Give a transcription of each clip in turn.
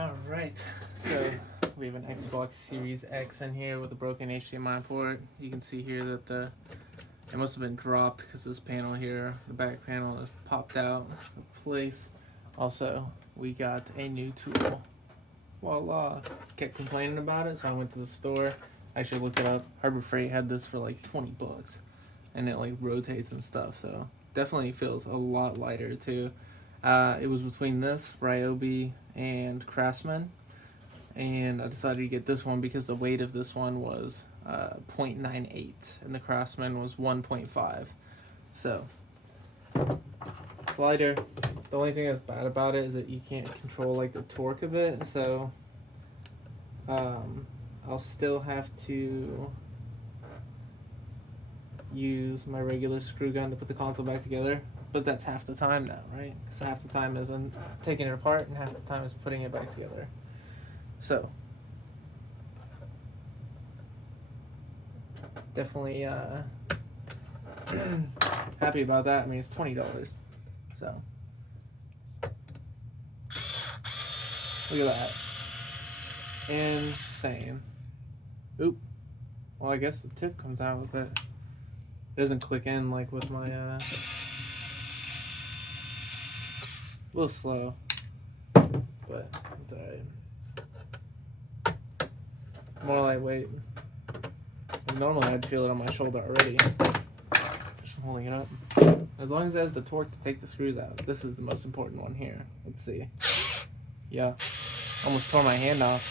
Alright, so we have an Xbox Series X in here with a broken HDMI port. You can see here that it must have been dropped because this panel here, the back panel, is popped out of place. Also, we got a new tool. Voila! Kept complaining about it, so I went to the store. Actually looked it up. Harbor Freight had this for like 20 bucks, and it like rotates and stuff. So definitely feels a lot lighter too. It was between this, Ryobi, and Craftsman, and I decided to get this one because the weight of this one was 0.98 and the Craftsman was 1.5. So it's lighter. The only thing that's bad about it is that you can't control like the torque of it, so I'll still have to use my regular screw gun to put the console back together. But that's half the time now, right? Because half the time is taking it apart and half the time is putting it back together. So, definitely happy about that. I mean, it's $20. So, look at that. Insane. Oop. Well, I guess the tip comes out with it. It doesn't click in like with my... a little slow, but it's alright. More lightweight. Normally I'd feel it on my shoulder already. Just holding it up. As long as it has the torque to take the screws out. This is the most important one here. Let's see. Yeah. Almost tore my hand off.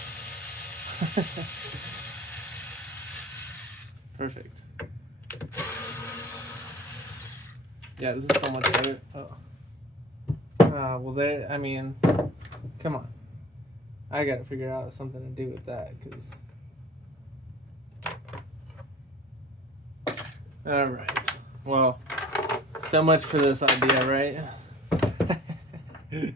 Perfect. Yeah, this is so much better. Oh. Well, there, I mean, come on. I gotta figure out something to do with that, because... Alright. Well, so much for this idea, right? Wait,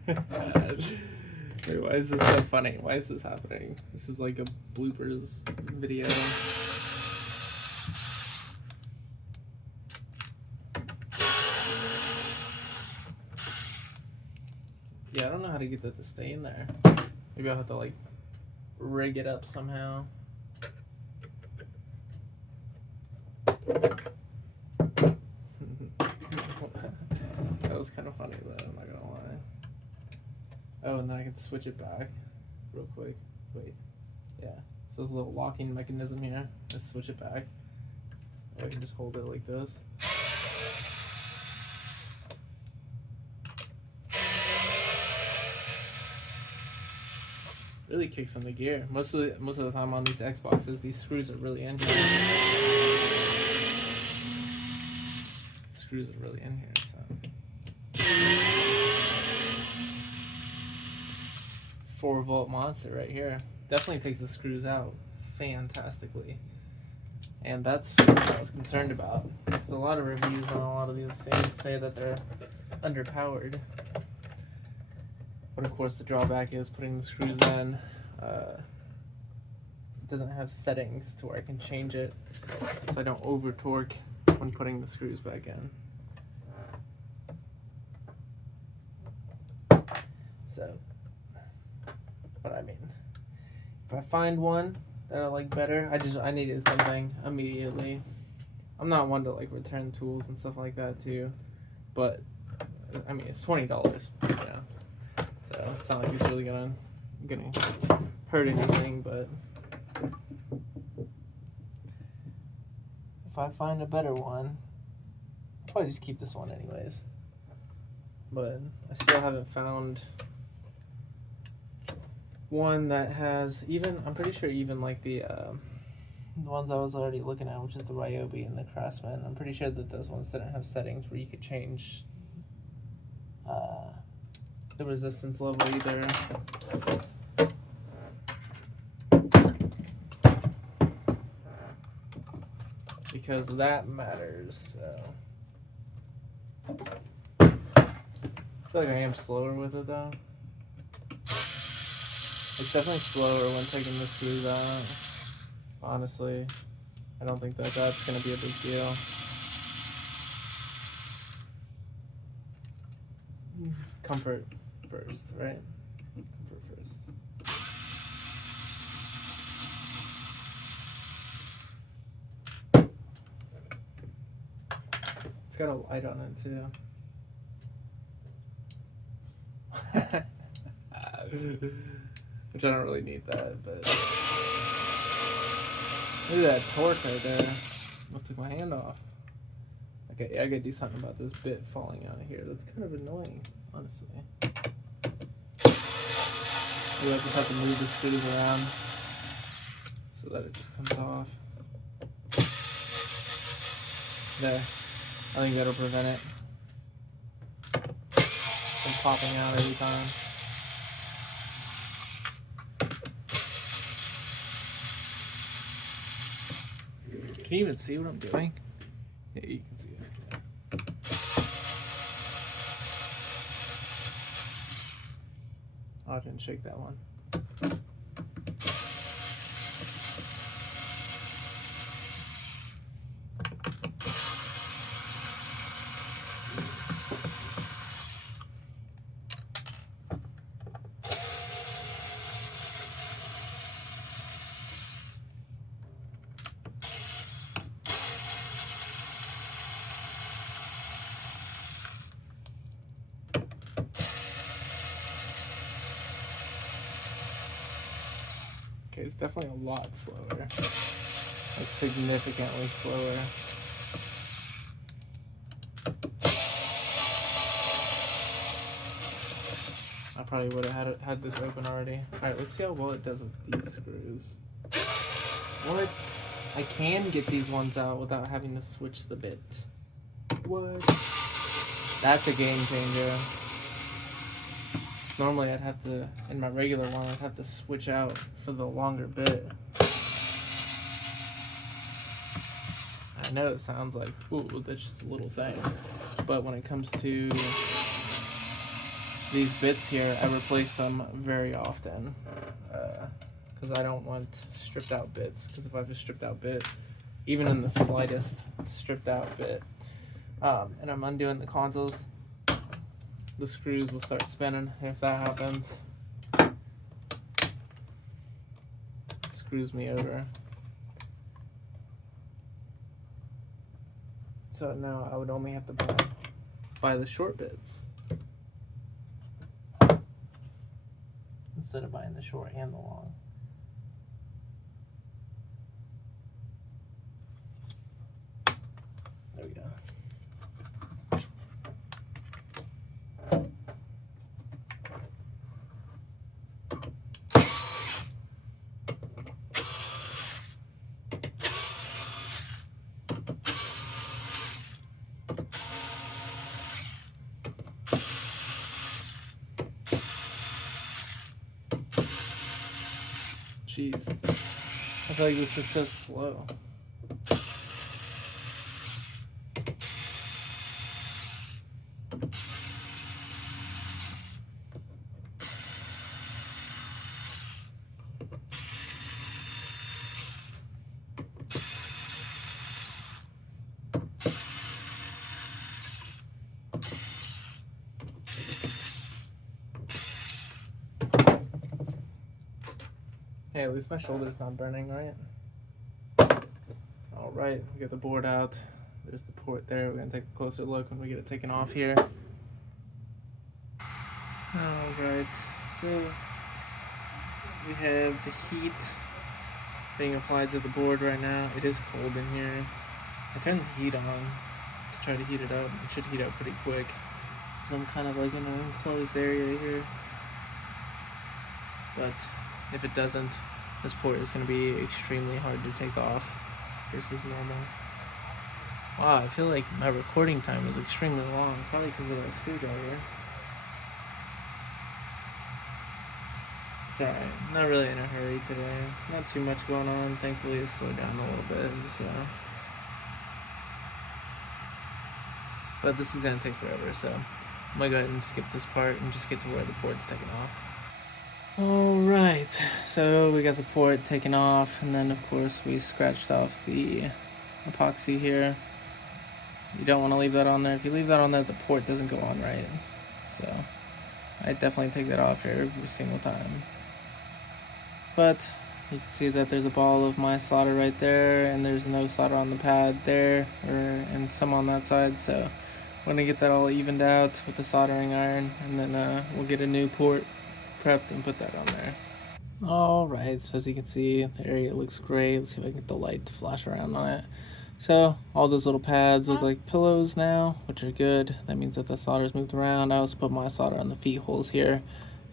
why is this so funny? Why is this happening? This is like a bloopers video. Yeah, I don't know how to get that to stay in there. Maybe I'll have to like rig it up somehow. That was kind of funny though, I'm not gonna lie. Oh, and then I can switch it back real quick. Wait, yeah. So there's a little locking mechanism here. Let's switch it back. I can just hold it like this. Really kicks into gear. Most of the time on these Xboxes, these screws are really in here. Screws are really in here, so 4-volt monster right here. Definitely takes the screws out fantastically. And that's what I was concerned about. There's a lot of reviews on a lot of these things say that they're underpowered. But of course the drawback is putting the screws in. It doesn't have settings to where I can change it so I don't over torque when putting the screws back in. So, but I mean, if I find one that I like better, I needed something immediately. I'm not one to like return tools and stuff like that too, but I mean it's $20, you know. So it's not like it's really gonna hurt anything, but if I find a better one, I'll probably just keep this one anyways. But I still haven't found one that has I'm pretty sure even like the ones I was already looking at, which is the Ryobi and the Craftsman, I'm pretty sure that those ones didn't have settings where you could change the resistance level either. Because that matters, so. I feel like I am slower with it though. It's definitely slower when taking the screws out. Honestly, I don't think that's gonna be a big deal. Comfort first, right? Comfort first. got a light on it too. Which I don't really need that, but look at that torque right there. Almost took my hand off. Okay, yeah, I gotta do something about this bit falling out of here. That's kind of annoying, honestly. Maybe I just have to move the screws around so that it just comes off. There. I think that'll prevent it from popping out every time. Can you even see what I'm doing? Yeah, you can see it. Oh, I didn't shake that one. Okay, it's definitely a lot slower. Like significantly slower. I probably would have had this open already. Alright, let's see how well it does with these screws. What? I can get these ones out without having to switch the bit. What? That's a game changer. Normally I'd have to, in my regular one, I'd have to switch out for the longer bit. I know it sounds like, ooh, that's just a little thing. But when it comes to these bits here, I replace them very often. Because I don't want stripped out bits. Because if I have a stripped out bit, even in the slightest stripped out bit, and I'm undoing the consoles, the screws will start spinning. And if that happens, it screws me over. So now I would only have to buy the short bits instead of buying the short and the long. There we go. Jeez, I feel like this is so slow. Hey, at least my shoulder's not burning, right? Alright, we got the board out. There's the port there. We're going to take a closer look when we get it taken off here. Alright, so we have the heat being applied to the board right now. It is cold in here. I turned the heat on to try to heat it up. It should heat up pretty quick. So I'm kind of like in an enclosed area here. But if it doesn't, this port is going to be extremely hard to take off versus normal. Wow, I feel like my recording time is extremely long, probably because of that screwdriver. It's alright, not really in a hurry today. Not too much going on, thankfully it's slowed down a little bit, so. But this is going to take forever, so I'm going to go ahead and skip this part and just get to where the port's taken off. Alright, so we got the port taken off, and then of course we scratched off the epoxy here. You don't want to leave that on there. If you leave that on there, the port doesn't go on right. So I definitely take that off here every single time. But You can see that there's a ball of my solder right there, and there's no solder on the pad there, and some on that side. So I'm gonna get that all evened out with the soldering iron, and then we'll get a new port prepped and put that on there. All right, so as you can see, the area looks great. Let's see if I can get the light to flash around on it. So all those little pads look like pillows now, which are good. That means that the solder's moved around. I also put my solder on the feet holes here.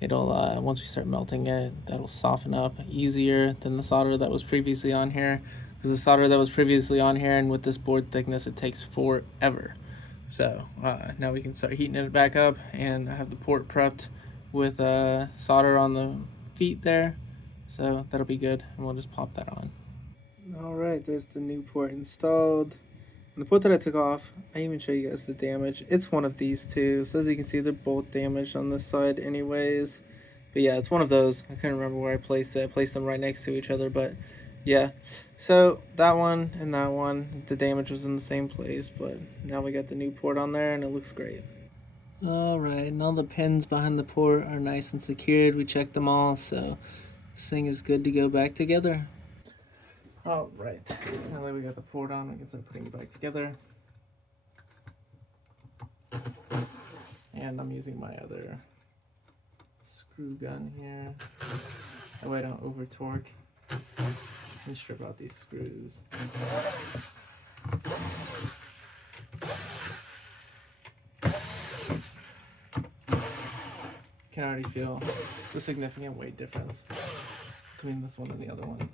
It'll, once we start melting it, that'll soften up easier than the solder that was previously on here. Because the solder that was previously on here, and with this board thickness, it takes forever. So now we can start heating it back up, and I have the port prepped with solder on the feet there. So that'll be good, and we'll just pop that on. All right, there's the new port installed. And the port that I took off, I even show you guys the damage. It's one of these two. So as you can see, they're both damaged on this side anyways. But yeah, it's one of those. I couldn't remember where I placed it. I placed them right next to each other, but yeah. So that one and that one, the damage was in the same place, but now we got the new port on there and it looks great. All right, and all the pins behind the port are nice and secured. We checked them all, so this thing is good to go back together. All right, now that we got the port on, we can start putting it back together. And I'm using my other screw gun here. That way I don't over torque and strip out these screws. Can already feel the significant weight difference between this one and the other one.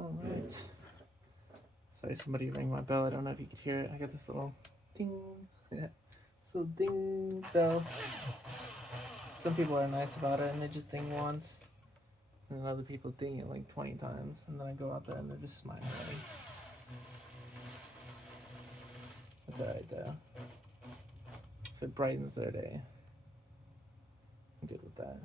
Alright. Sorry, somebody rang my bell. I don't know if you could hear it. I got this little ding. Yeah. This little ding bell. Some people are nice about it and they just ding once. And then other people ding it like 20 times. And then I go out there and they're just smiling at me. That's alright though. If it brightens their day, I'm good with that.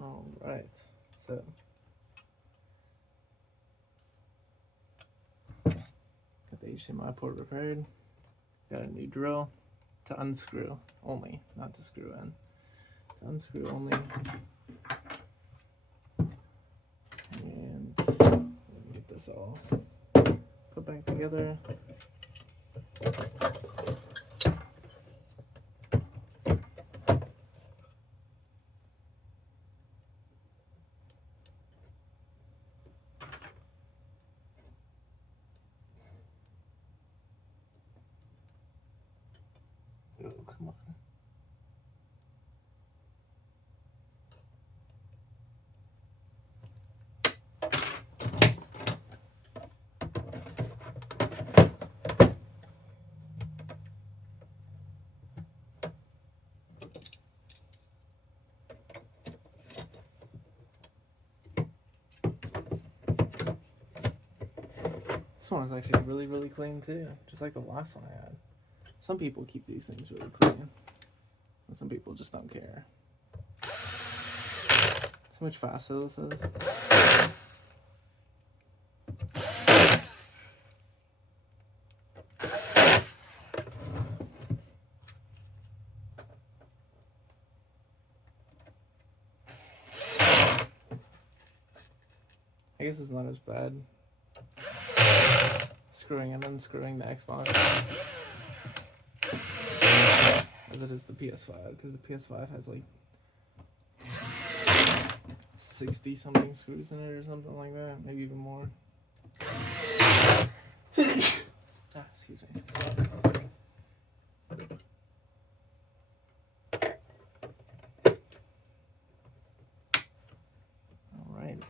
All right, so HDMI port repaired. Got a new drill to unscrew only, not to screw in. To unscrew only. And let me get this all put back together. Oh, come on. This one is actually really, really clean too, just like the last one I had. Some people keep these things really clean, and some people just don't care. So much faster this is. I guess it's not as bad screwing and unscrewing the Xbox as it is the PS5, because the PS5 has like 60 something screws in it or something like that, maybe even more. Excuse me. All right.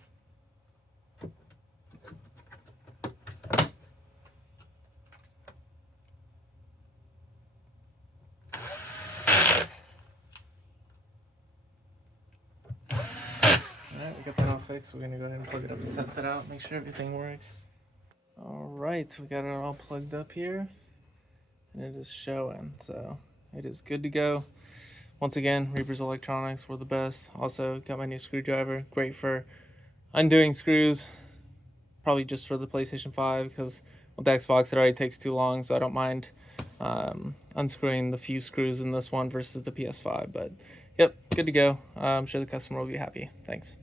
Alright, we got that all fixed. We're gonna go ahead and plug it up and test it out, make sure everything works. Alright, we got it all plugged up here, and it is showing, so it is good to go. Once again, Reapers Electronics, we're the best. Also, got my new screwdriver, great for undoing screws, probably just for the PlayStation 5, because with the Xbox it already takes too long, so I don't mind unscrewing the few screws in this one versus the PS5, but yep, good to go. I'm sure the customer will be happy. Thanks.